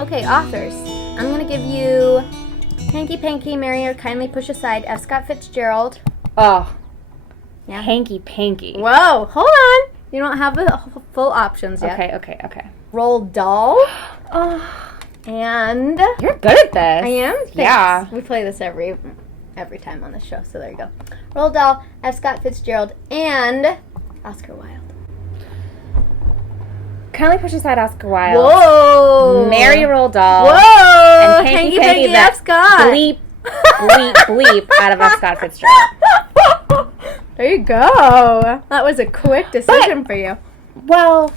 Okay, authors. I'm going to give you Hanky Panky, Marry or Kindly Push Aside, F. Scott Fitzgerald. Oh. Yeah. Hanky Panky. Whoa, hold on. You don't have the full options yet. Okay. Roald Dahl. Oh. And... You're good at this. I am? Thanks. Yeah. We play this every time on the show, so there you go. Roald Dahl, F. Scott Fitzgerald, and Oscar Wilde. Kindly Push Aside Oscar Wilde. Whoa! Marry Roald Dahl. Whoa! And Hanky Panky Panky F. Scott. bleep out of F. Scott Fitzgerald. There you go. That was a quick decision for you. Well,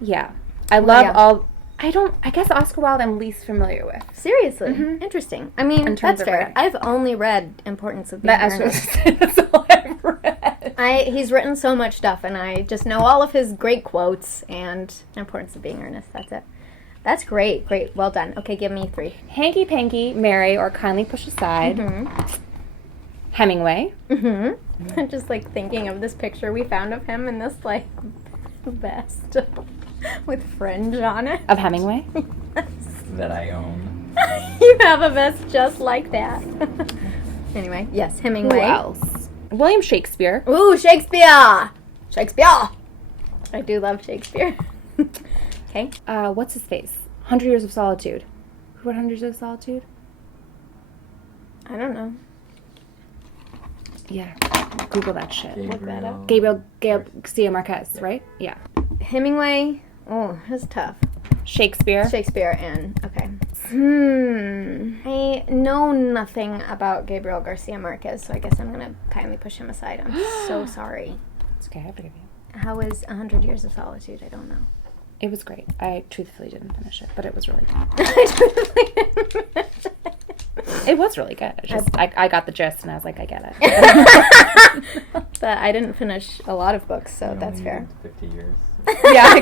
yeah. I love I guess Oscar Wilde I'm least familiar with. Seriously. Interesting. I mean, that's fair. writing. I've only read Importance of Being Earnest. That's all I've read. He's written so much stuff, and I just know all of his great quotes and Importance of Being Earnest. That's it. That's great. Great. Well done. Okay, give me 3. Hanky Panky, Marry or Kindly Push Aside. Hemingway. I'm just, thinking of this picture we found of him in this, vest with fringe on it. Of Hemingway? That I own. You have a vest just like that. Anyway, yes, Hemingway. Who else? William Shakespeare. Ooh, Shakespeare! Shakespeare! I do love Shakespeare. Okay. What's his face? 100 Years of Solitude. Who wrote 100 Years of Solitude? I don't know. Yeah. Google that shit. Look that up. Gabriel Garcia Marquez, right? Yeah. Hemingway. Oh, that's tough. Shakespeare. And okay. I know nothing about Gabriel Garcia Marquez, so I guess I'm gonna kindly push him aside. I'm so sorry. It's okay, I forgive you. How was 100 Years of Solitude? I don't know. It was great. I truthfully didn't finish it, but it was really good. It was really good. I got the gist, and I was like, I get it. But I didn't finish a lot of books, so that's fair. 50 years. Yeah.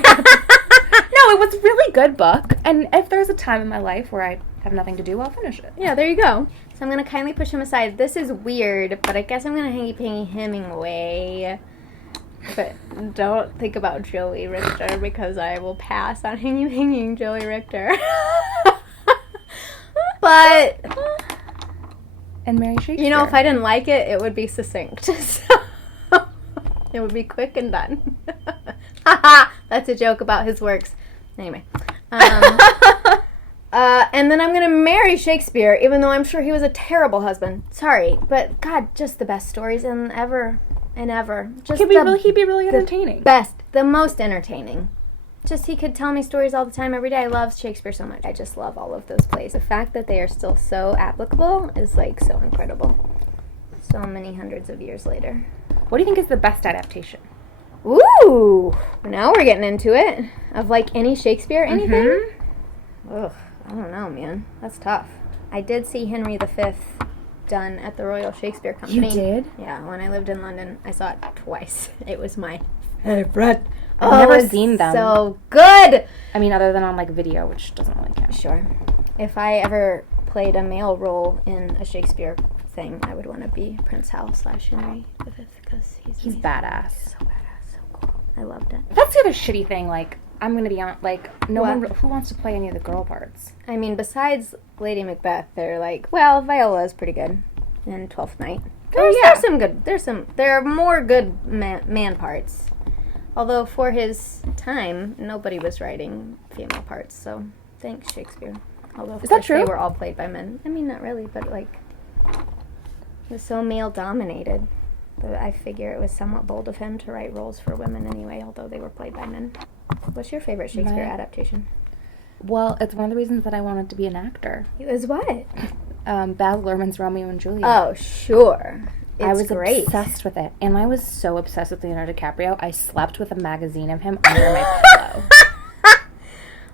No, it was a really good book, and if there's a time in my life where I have nothing to do, I'll finish it. Yeah, there you go. So I'm going to kindly push him aside. This is weird, but I guess I'm going to hanky panky Hemingway. But don't think about Joey Richter, because I will pass on hanky panking Joey Richter. But... And Mary Shakespeare. You know, if I didn't like it, it would be succinct. So it would be quick and done. Haha! That's a joke about his works. Anyway. And then I'm going to marry Shakespeare, even though I'm sure he was a terrible husband. Sorry, but God, just the best stories and ever. Just he'd be really entertaining. The most entertaining. Just he could tell me stories all the time, every day. I love Shakespeare so much. I just love all of those plays. The fact that they are still so applicable is so incredible. So many hundreds of years later. What do you think is the best adaptation? Ooh! Now we're getting into it. Of any Shakespeare, anything? Ugh, I don't know, man. That's tough. I did see Henry V done at the Royal Shakespeare Company. You did? Yeah, when I lived in London, I saw it twice. It was my favorite. I've never seen them. So good! I mean, other than on video, which doesn't really count. Sure. If I ever played a male role in a Shakespeare thing, I would want to be Prince Hal / Henry V, because he's badass. So badass, so cool. I loved it. That's the other shitty thing, I'm gonna be on, no What? one, who wants to play any of the girl parts? I mean, besides Lady Macbeth, they're well, Viola's pretty good. And Twelfth Night. There's some good, there are more good man parts. Although for his time, nobody was writing female parts, so thanks Shakespeare. Although of Is that course true? They were all played by men. I mean, not really, but it was so male dominated. But I figure it was somewhat bold of him to write roles for women anyway, although they were played by men. What's your favorite Shakespeare adaptation? Well, it's one of the reasons that I wanted to be an actor. It was what? Baz Luhrmann's Romeo and Juliet. Oh, sure. I was great. obsessed with it. And I was so obsessed with Leonardo DiCaprio, I slept with a magazine of him under my pillow.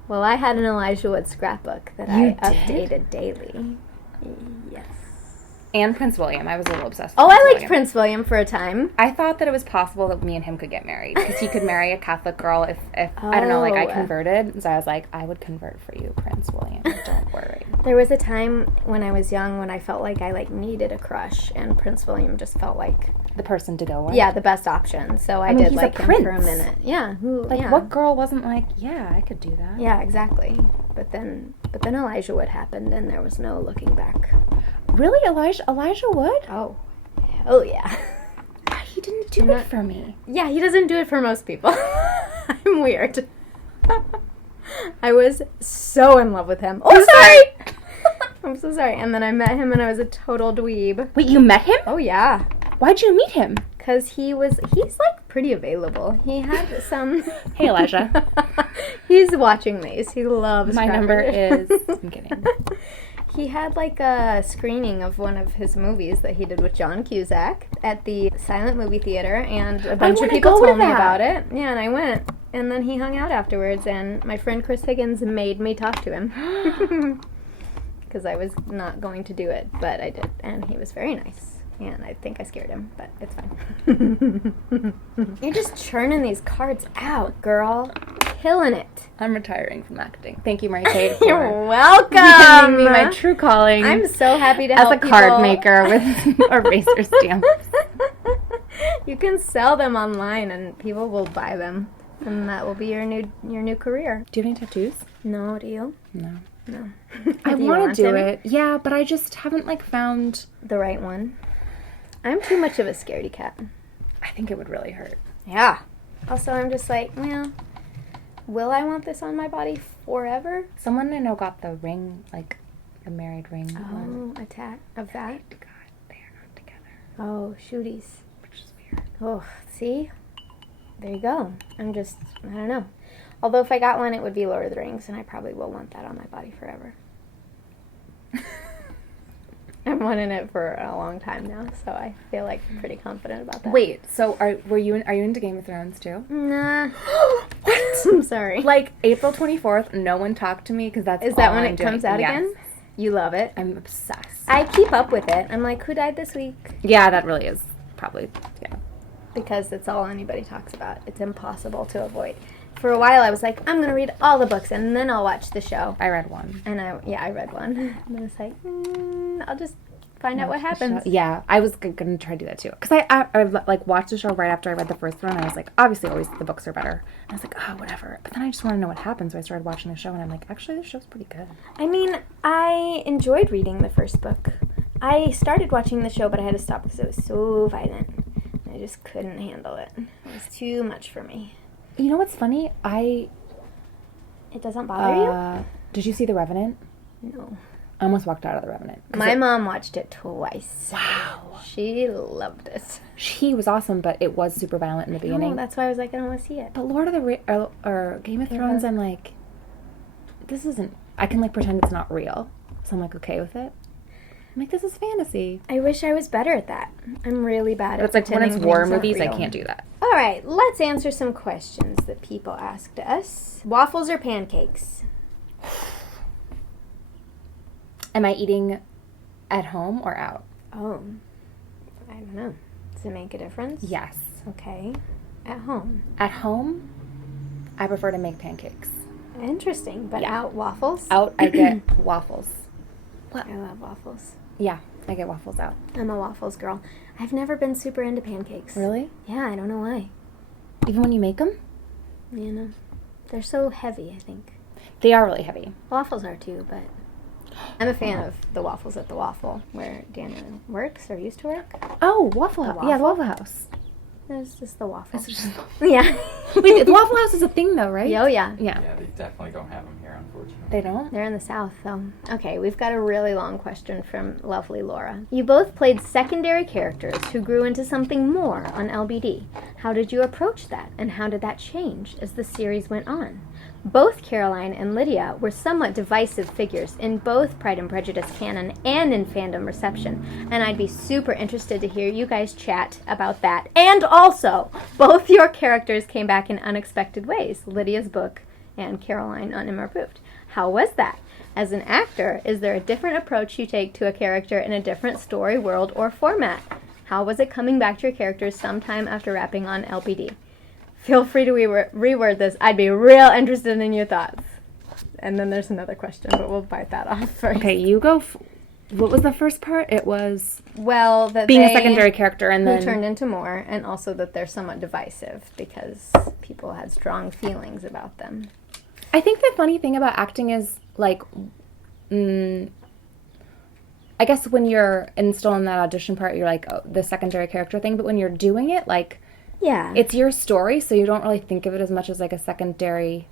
Well, I had an Elijah Wood scrapbook that I updated daily. Yes. And Prince William. I was a little obsessed with Oh, Prince I liked William. Prince William for a time. I thought that it was possible that me and him could get married. Because he could marry a Catholic girl if I don't know, I converted. So I was like, I would convert for you, Prince William. Don't worry. There was a time when I was young when I felt like I needed a crush, and Prince William just felt like The person to go with. the best option. So I mean, did he's like a him for a prince. minute. Yeah. What girl wasn't like, yeah, I could do that? Yeah, exactly. But then Elijah Wood happened, and there was no looking back. Really? Elijah Wood? Oh, hell yeah. He didn't do it for me. Yeah, he doesn't do it for most people. I'm weird. I was so in love with him. Oh, sorry! I'm so sorry. And then I met him, and I was a total dweeb. Wait, you met him? Oh, yeah. Why'd you meet him? Because he's like pretty available. He had some... Hey, Elijah. He's watching these. He loves My number is... I'm kidding. He had like a screening of one of his movies that he did with John Cusack at the Silent Movie Theater, and a bunch of people told me about it. Yeah, and I went. And then he hung out afterwards, and my friend Chris Higgins made me talk to him. Because I was not going to do it, but I did. And he was very nice. And I think I scared him, but it's fine. You're just churning these cards out, girl. Killing it. I'm retiring from acting. Thank you, Mary Kate, for You're welcome. giving me my true calling. I'm so happy to help as a card maker with eraser stamps. You can sell them online, and people will buy them, and that will be your new career. Do you have any tattoos? No, do you? No. No. I want to do it. Yeah, but I just haven't found the right one. I'm too much of a scaredy cat. I think it would really hurt. Yeah. Also, I'm just like, well, will I want this on my body forever? Someone I know got the ring, the married ring one. Oh, a tat of that? God, they are not together. Oh, shooties. Which is weird. Oh, see? There you go. I don't know. Although if I got one, it would be Lord of the Rings, and I probably will want that on my body forever. I'm wanting it for a long time now, so I feel like I'm pretty confident about that. Wait, so are you into Game of Thrones too? Nah. What? I'm sorry. April 24th, no one talked to me because that's Is that all when I'm it comes doing. out again? You love it. I'm obsessed. I keep up with it. I'm like, who died this week? Yeah, that really is probably, yeah. Because it's all anybody talks about. It's impossible to avoid. For a while, I was like, I'm going to read all the books, and then I'll watch the show. I read one. And I read one. And I was like, I'll just find out what happens. Yeah, I was going to try to do that, too. Because I watched the show right after I read the first one, and I was like, obviously, always the books are better. And I was like, oh, whatever. But then I just want to know what happens, so I started watching the show, and I'm like, actually, this show's pretty good. I mean, I enjoyed reading the first book. I started watching the show, but I had to stop because it was so violent. I just couldn't handle it. It was too much for me. You know what's funny? It doesn't bother you? Did you see The Revenant? No. I almost walked out of The Revenant. My mom watched it twice. Wow. She loved it. She was awesome, but it was super violent in the beginning. No, that's why I was like, I don't want to see it. But Lord of the or Game of Thrones, I'm like, this isn't. I can pretend it's not real, so I'm okay with it. I'm like, this is fantasy. I wish I was better at that. I'm really bad at But it's when it's war movies, I can't do that. All right, let's answer some questions that people asked us. Waffles or pancakes? Am I eating at home or out? Oh, I don't know. Does it make a difference? Yes. Okay. At home? At home, I prefer to make pancakes. Interesting. But out waffles? Out, I get waffles. I love waffles. Yeah, I get waffles out. I'm a waffles girl. I've never been super into pancakes. Really? Yeah, I don't know why. Even when you make them? You know, they're so heavy, I think. They are really heavy. Waffles are too, but I'm a fan of the Waffles at the Waffle, where Daniel works or used to work. Oh, Waffle House. Yeah, the Waffle House. It's just the waffle. It's just Yeah. Wait, the Waffle House is a thing, though, right? Oh, yeah. Yeah. Yeah, they definitely don't have them here, unfortunately. They don't? They're in the South, though. Okay, we've got a really long question from lovely Laura. You both played secondary characters who grew into something more on LBD. How did you approach that, and how did that change as the series went on? Both Caroline and Lydia were somewhat divisive figures in both Pride and Prejudice canon and in fandom reception, and I'd be super interested to hear you guys chat about that. And also, both your characters came back in unexpected ways, Lydia's book and Caroline on Unimproved. How was that? As an actor, is there a different approach you take to a character in a different story, world, or format? How was it coming back to your characters sometime after wrapping on LBD? Feel free to reword this. I'd be real interested in your thoughts. And then there's another question, but we'll bite that off first. Okay, you go. What was the first part? It was that being a secondary character and then turned into more, and also that they're somewhat divisive because people had strong feelings about them. I think the funny thing about acting is like, I guess when you're still in that audition part, you're like, oh, the secondary character thing. But when you're doing it, like, yeah, it's your story, so you don't really think of it as much as like a secondary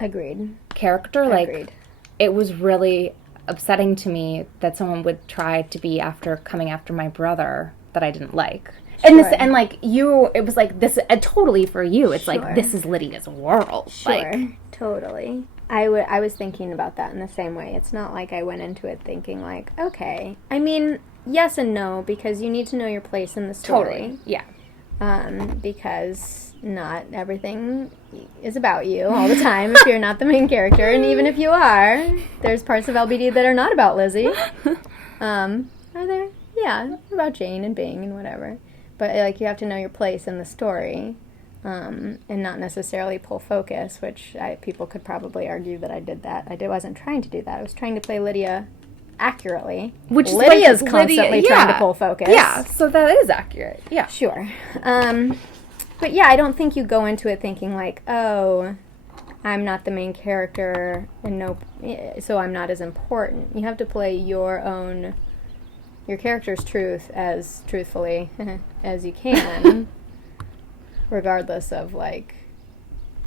character. Like, it was really upsetting to me that someone would try to be coming after my brother that I didn't like. Sure. And like it was like this totally for you. It's like, this is Lydia's world. Sure, like, totally. I was thinking about that in the same way. It's not like I went into it thinking like, okay. I mean, yes and no, because you need to know your place in the story. Totally, yeah. Because not everything is about you all the time if you're not the main character. And even if you are, there's parts of LBD that are not about Lizzie. Are there? Yeah, about Jane and Bing and whatever. But, like, you have to know your place in the story. And not necessarily pull focus, which people could probably argue that I did that. I wasn't trying to do that. I was trying to play Lydia accurately. Which is Lydia's constantly trying to pull focus. Yeah, so that is accurate. Yeah. Sure. But yeah, I don't think you go into it thinking like, oh, I'm not the main character, and so I'm not as important. You have to play your character's truth as truthfully as you can. Regardless of, like,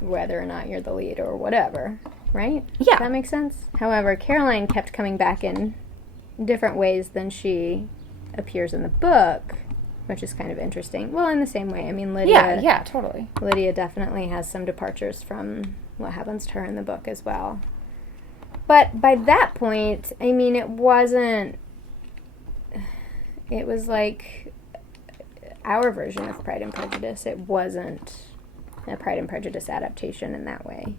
whether or not you're the lead or whatever, right? Yeah. Does that make sense? However, Caroline kept coming back in different ways than she appears in the book, which is kind of interesting. Well, in the same way. I mean, Lydia... Yeah, totally. Lydia definitely has some departures from what happens to her in the book as well. But by that point, I mean, it was like... our version of Pride and Prejudice. It wasn't a Pride and Prejudice adaptation in that way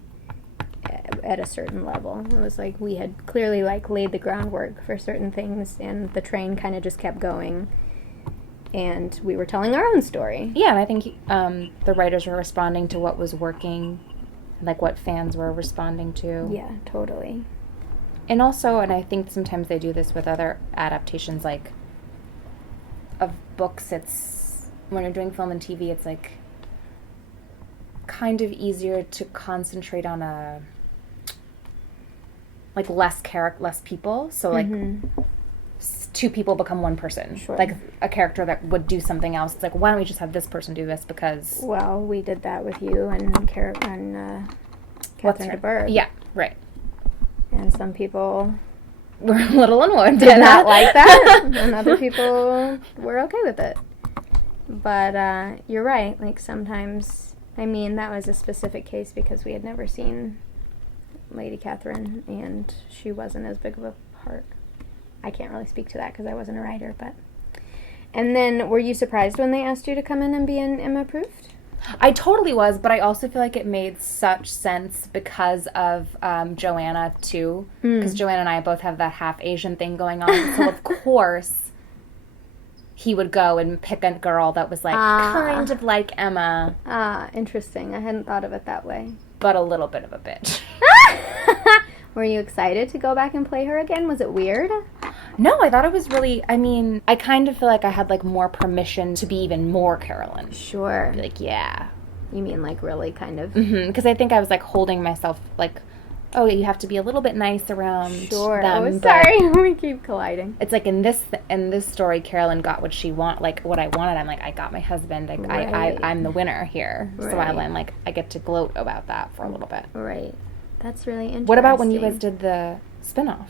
at a certain level. It was like we had clearly like laid the groundwork for certain things, and the train kind of just kept going, and we were telling our own story. Yeah, and I think the writers were responding to what was working, like what fans were responding to. Yeah, totally. And also, and I think sometimes they do this with other adaptations, like of books, when you're doing film and TV, it's like kind of easier to concentrate on less people. So like two people become one person. Sure. Like a character that would do something else. It's like, why don't we just have this person do this because... Well, we did that with you and Catherine de Bourgh. Yeah, right. And some people were a little annoyed. Did not like that, and other people were okay with it. But you're right. Like sometimes, I mean, that was a specific case because we had never seen Lady Catherine, and she wasn't as big of a part. I can't really speak to that because I wasn't a writer. But and then, were you surprised when they asked you to come in and be an Emma Proofed? I totally was, but I also feel like it made such sense because of Joanna too. Because Joanna and I both have that half Asian thing going on, so of course he would go and pick a girl that was like kind of like Emma. Interesting. I hadn't thought of it that way. But a little bit of a bitch. Were you excited to go back and play her again? Was it weird? No, I thought it was really, I mean, I kind of feel like I had like more permission to be even more Carolyn. Sure. Like, yeah. You mean like really kind of? Because I think I was like holding myself like, oh, you have to be a little bit nice around them. Oh, sorry. We keep colliding. It's like in this story, Carolyn got what she like what I wanted. I'm like, I got my husband. I'm the winner here. Right. So I'm like, I get to gloat about that for a little bit. Right. That's really interesting. What about when you guys did the spinoff?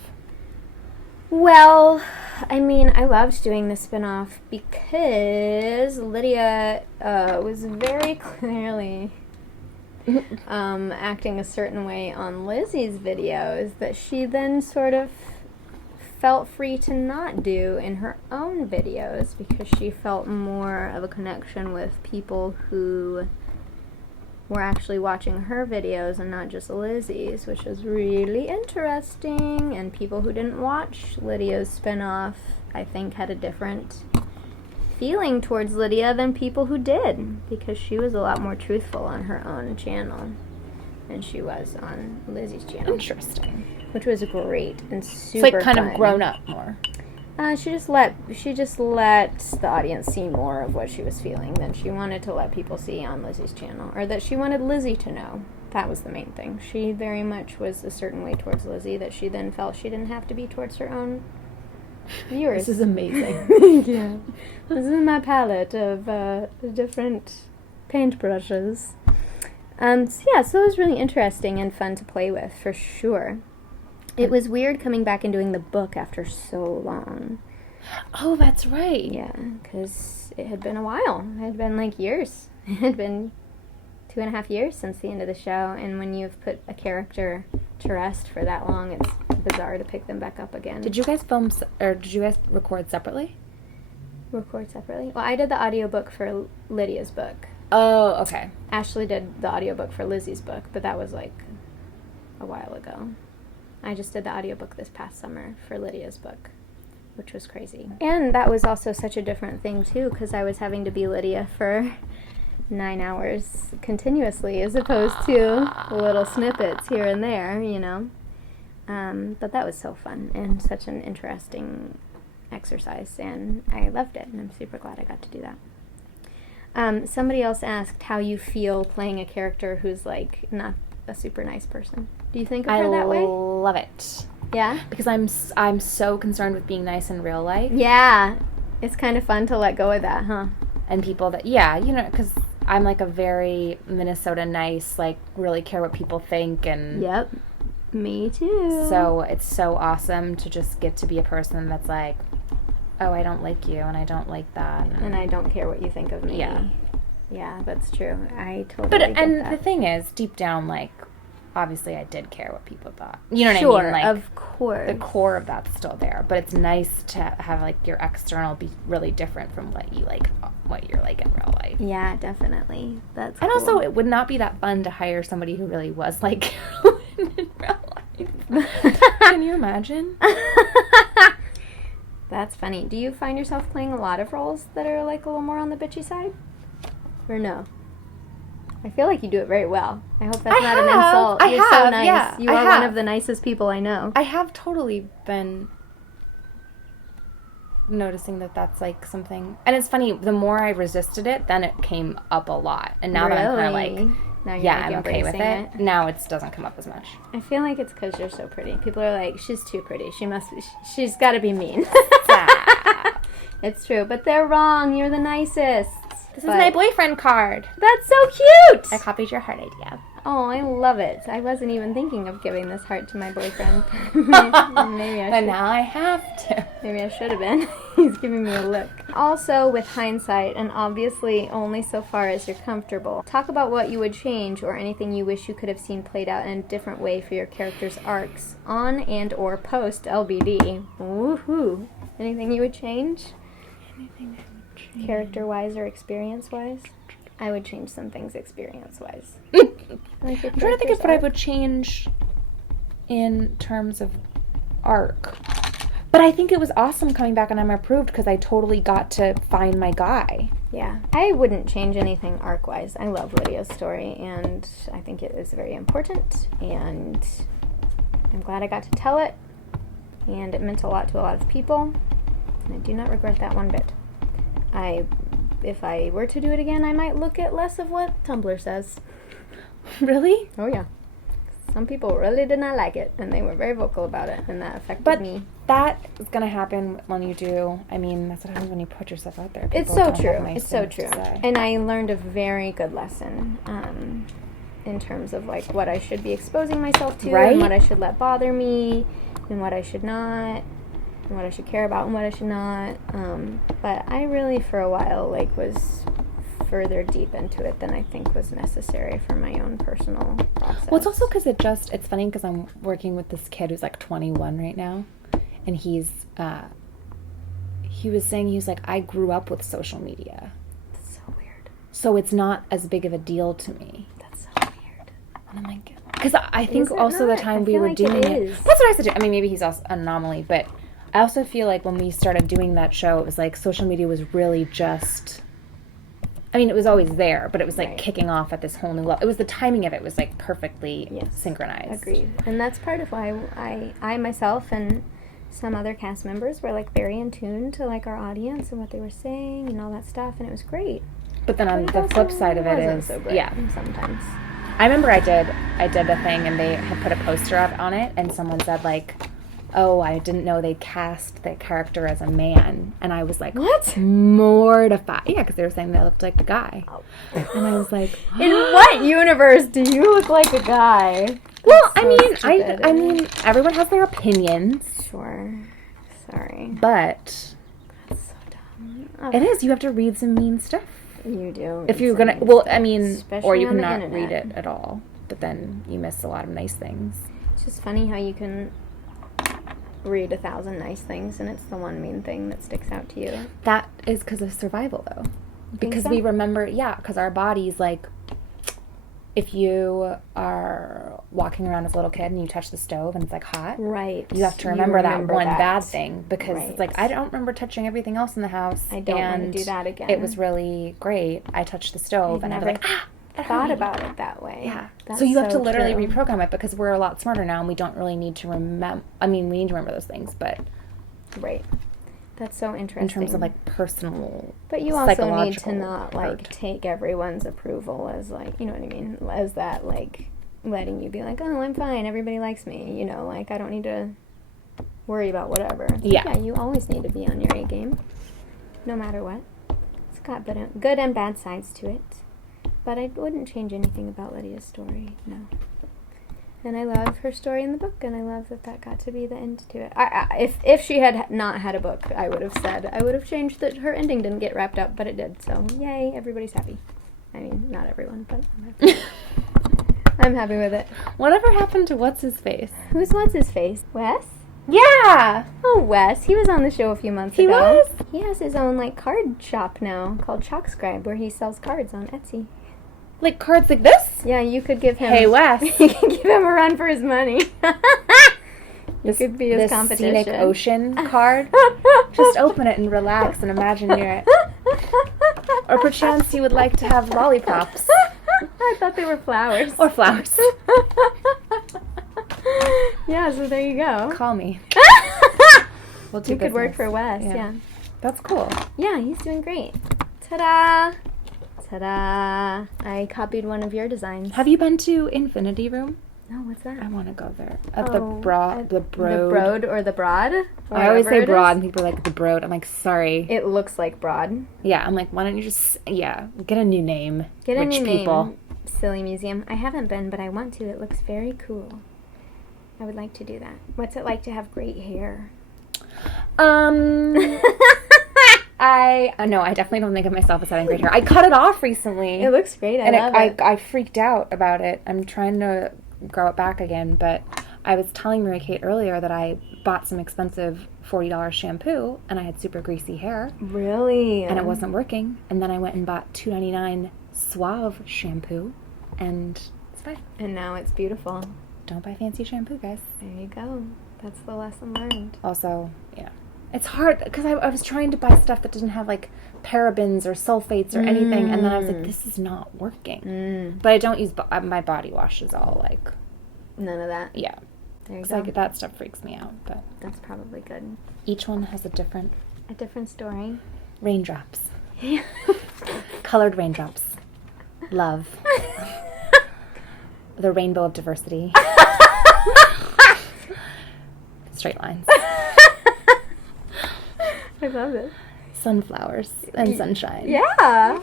Well, I mean, I loved doing the spinoff because Lydia was very clearly acting a certain way on Lizzie's videos that she then sort of felt free to not do in her own videos because she felt more of a connection with people who were actually watching her videos and not just Lizzie's, which was really interesting. And people who didn't watch Lydia's spinoff, I think, had a different feeling towards Lydia than people who did, because she was a lot more truthful on her own channel than she was on Lizzie's channel. Interesting. Which was great and super It's like kind fun. of grown up more. She just let the audience see more of what she was feeling than she wanted to let people see on Lizzie's channel, or that she wanted Lizzie to know. That was the main thing. She very much was a certain way towards Lizzie that she then felt she didn't have to be towards her own viewers. This is amazing. Yeah. This is my palette of different paintbrushes. So it was really interesting and fun to play with, for sure. It was weird coming back and doing the book after so long. Oh, that's right. Yeah, because it had been a while. It had been like years. It had been 2.5 years since the end of the show, and when you've put a character to rest for that long, it's bizarre to pick them back up again. Did you guys film, or did you guys record separately? Record separately? Well, I did the audiobook for Lydia's book. Oh, okay. Ashley did the audiobook for Lizzie's book, but that was like a while ago. I just did the audiobook this past summer for Lydia's book, which was crazy. And that was also such a different thing, too, because I was having to be Lydia for 9 hours continuously as opposed to little snippets here and there, you know. But that was so fun and such an interesting exercise, and I loved it, and I'm super glad I got to do that. Somebody else asked how you feel playing a character who's, like, not a super nice person. Do you think of her that way? I love it. Yeah? Because I'm so concerned with being nice in real life. Yeah. It's kind of fun to let go of that, huh? And people that, yeah, you know, because I'm like a very Minnesota nice, like, really care what people think. And yep. Me too. So it's so awesome to just get to be a person that's like, oh, I don't like you, and I don't like that. And I don't care what you think of me. Yeah. Yeah, that's true. I totally get that. The thing is, deep down, like, obviously I did care what people thought. You know what I mean? Like, of course. The core of that's still there. But it's nice to have, like, your external be really different from what you're like in real life. Yeah, definitely. That's And cool. also, it would not be that fun to hire somebody who really was like Carolyn in real life. Can you imagine? That's funny. Do you find yourself playing a lot of roles that are, like, a little more on the bitchy side? Or no? I feel like you do it very well. I hope that's not an insult. You're so nice. Yeah, you are one of the nicest people I know. I have totally been noticing that that's, like, something. And it's funny, the more I resisted it, then it came up a lot. And now that I'm kind of like, now you're yeah, like I'm okay with it. Now it doesn't come up as much. I feel like it's because you're so pretty. People are like, she's too pretty. She's got to be mean. It's true, but they're wrong. You're the nicest. This is my boyfriend card. That's so cute. I copied your heart idea. Oh, I love it. I wasn't even thinking of giving this heart to my boyfriend. Maybe I should. But now I have to. Maybe I should have been. He's giving me a look. Also, with hindsight, and obviously only so far as you're comfortable, talk about what you would change or anything you wish you could have seen played out in a different way for your character's arcs on and or post LBD. Woohoo! Anything you would change? Anything I would change. Character-wise or experience-wise? I would change some things experience-wise. I'm trying to think of what I would change in terms of arc. But I think it was awesome coming back and I'm approved because I totally got to find my guy. Yeah. I wouldn't change anything arc-wise. I love Lydia's story, and I think it is very important, and I'm glad I got to tell it, and it meant a lot to a lot of people, and I do not regret that one bit. If I were to do it again, I might look at less of what Tumblr says. Really? Oh, yeah. Some people really did not like it, and they were very vocal about it, and that affected me. That is going to happen when you do. I mean, that's what happens when you put yourself out there. It's so true. It's so true. And I learned a very good lesson in terms of, like, what I should be exposing myself to, and what I should let bother me, and what I should not, and what I should care about, and what I should not. But I really, for a while, like, was further deep into it than I think was necessary for my own personal process. Well, it's also because it's funny because I'm working with this kid who's like 21 right now, and he was saying, he was like, I grew up with social media. That's so weird. So it's not as big of a deal to me. That's so weird. And I'm like, because I think also the time we were doing it. That's what I said. I mean, maybe he's also an anomaly, but I also feel like when we started doing that show, it was like social media was really just, I mean, it was always there, but it was like kicking off at this whole new level. It was the timing of it was like perfectly synchronized. Agreed. And that's part of why I myself and some other cast members were like very in tune to like our audience and what they were saying and all that stuff, and it was great. But then on the flip side of it is, so great sometimes. I remember I did a thing and they had put a poster up on it and someone said like, oh, I didn't know they cast the character as a man. And I was like, what? Mortified. Yeah, because they were saying they looked like the guy. Oh. And I was like, in what universe do you look like a guy? Well, I mean, everyone has their opinions. Sure. Sorry. But that's so dumb. It is. You have to read some mean stuff. You do. If you're gonna, well, I mean, especially or you on the cannot internet. read it at all. But then you miss a lot of nice things. It's just funny how you can read 1,000 nice things and it's the one mean thing that sticks out to you. That is because of survival, though. Because so? we remember, because our bodies, like, if you are walking around as a little kid and you touch the stove and it's, like, hot. Right. You have to remember that one bad thing. Because it's like, I don't remember touching everything else in the house. I don't want to do that again. It was really great. I touched the stove and I'd be like, thought about it that way. Yeah. So you have to literally reprogram it because we're a lot smarter now and we don't really need to remember. I mean, we need to remember those things, but. Right. That's so interesting. In terms of, like, personal, but you also need to not, like, take everyone's approval as, like, you know what I mean? As that, like, letting you be like, oh, I'm fine, everybody likes me, you know, like, I don't need to worry about whatever. Yeah, you always need to be on your A game, no matter what. It's got good and bad sides to it. But I wouldn't change anything about Lydia's story, no. And I love her story in the book, and I love that got to be the end to it. If she had not had a book, I would have changed that her ending didn't get wrapped up, but it did. So, yay, everybody's happy. I mean, not everyone, but I'm happy. I'm happy with it. Whatever happened to What's-His-Face? Who's What's-His-Face? Wes? Yeah! Oh, Wes. He was on the show a few months ago. He was? He has his own, like, card shop now called Chalkscribe, where he sells cards on Etsy. Like cards like this? Yeah, you could give him... Hey, Wes. You could give him a run for his money. You could be his competition. The Scenic Ocean card. Just open it and relax and imagine you're... Or perchance you would like to have lollipops. I thought they were flowers. Or flowers. Yeah, so there you go. Call me. We'll do you could work for Wes, yeah. That's cool. Yeah, he's doing great. Ta-da! Ta-da! I copied one of your designs. Have you been to Infinity Room? No, what's that? I want to go there. The Broad. The Broad or the Broad? I always say Broad, and people are like, the Broad. I'm like, sorry. It looks like Broad. Yeah, I'm like, why don't you just, get a new name. Get a new name. Silly museum. I haven't been, but I want to. It looks very cool. I would like to do that. What's it like to have great hair? No, I definitely don't think of myself as having great hair. I cut it off recently. It looks great. I love it. I freaked out about it. I'm trying to grow it back again, but I was telling Mary Kate earlier that I bought some expensive $40 shampoo, and I had super greasy hair. Really? And it wasn't working. And then I went and bought $2.99 Suave shampoo, and it's fine. And now it's beautiful. Don't buy fancy shampoo, guys. There you go. That's the lesson learned. Also, it's hard, because I was trying to buy stuff that didn't have, like, parabens or sulfates or anything, and then I was like, this is not working. But I don't use, my body wash is all, like... None of that? Yeah. There you go. Like, that stuff freaks me out, but... That's probably good. Each one has a different... A different story. Raindrops. Colored raindrops. Love. The rainbow of diversity. Straight lines. I love it. Sunflowers and sunshine. Yeah.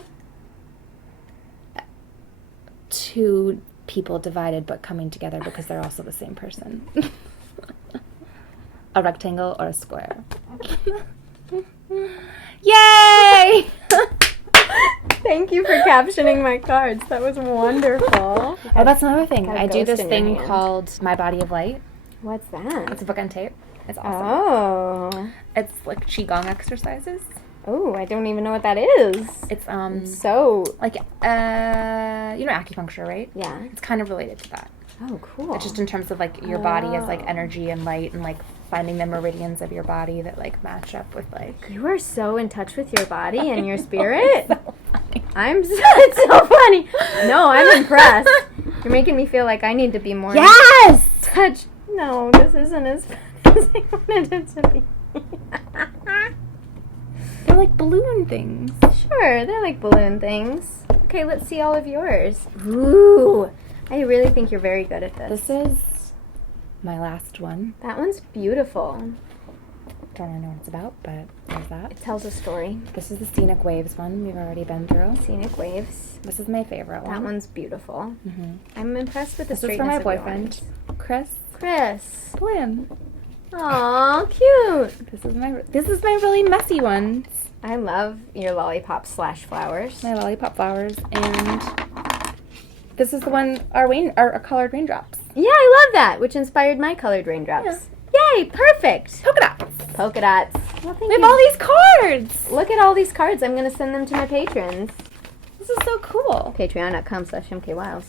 Two people divided but coming together because they're also the same person. A rectangle or a square. Yay! Thank you for captioning my cards. That was wonderful. Oh, that's another thing. I do this thing called My Body of Light. What's that? It's a book on tape. It's awesome. Oh. It's like Qigong exercises. Oh, I don't even know what that is. It's so like acupuncture, right? Yeah. It's kind of related to that. Oh, cool. It's just in terms of like your body as like energy and light and like finding the meridians of your body that like match up with like. You are so in touch with your body and your spirit. So funny. It's so funny. No, I'm impressed. You're making me feel like I need to be more. Yes. Touch. No, this isn't as fun as I wanted it to be. They're like balloon things. Sure, they're like balloon things. Okay, let's see all of yours. Ooh, I really think you're very good at this. This is my last one. That one's beautiful. Don't really know what it's about, but there's that. It tells a story. This is the Scenic Waves one we've already been through. Scenic Waves. This is my favorite one. That one's beautiful. Mm-hmm. I'm impressed with the This is straightness for my of your boyfriend, ones. Chris Flynn. Aw, cute. This is my really messy one. I love your lollipop / flowers. My lollipop flowers, and this is the one our colored raindrops. Yeah, I love that, which inspired my colored raindrops. Yeah. Yay, perfect. Polka dots. Polka dots. Well, thank We have you. all these cards. Look at all these cards. I'm going to send them to my patrons. This is so cool. Patreon.com/MKWiles.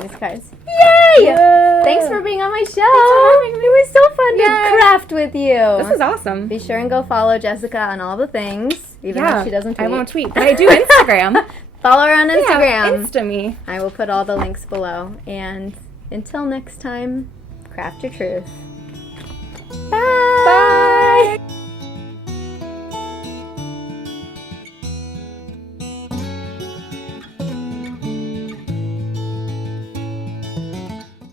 These cards. Yay! Yay! Thanks for being on my show. It was so fun to craft with you. This is awesome. Be sure and go follow Jessica on all the things, even if she doesn't tweet. I won't tweet, but I do Instagram. Follow her on Instagram. Yeah, Insta me. I will put all the links below. And until next time, craft your truth.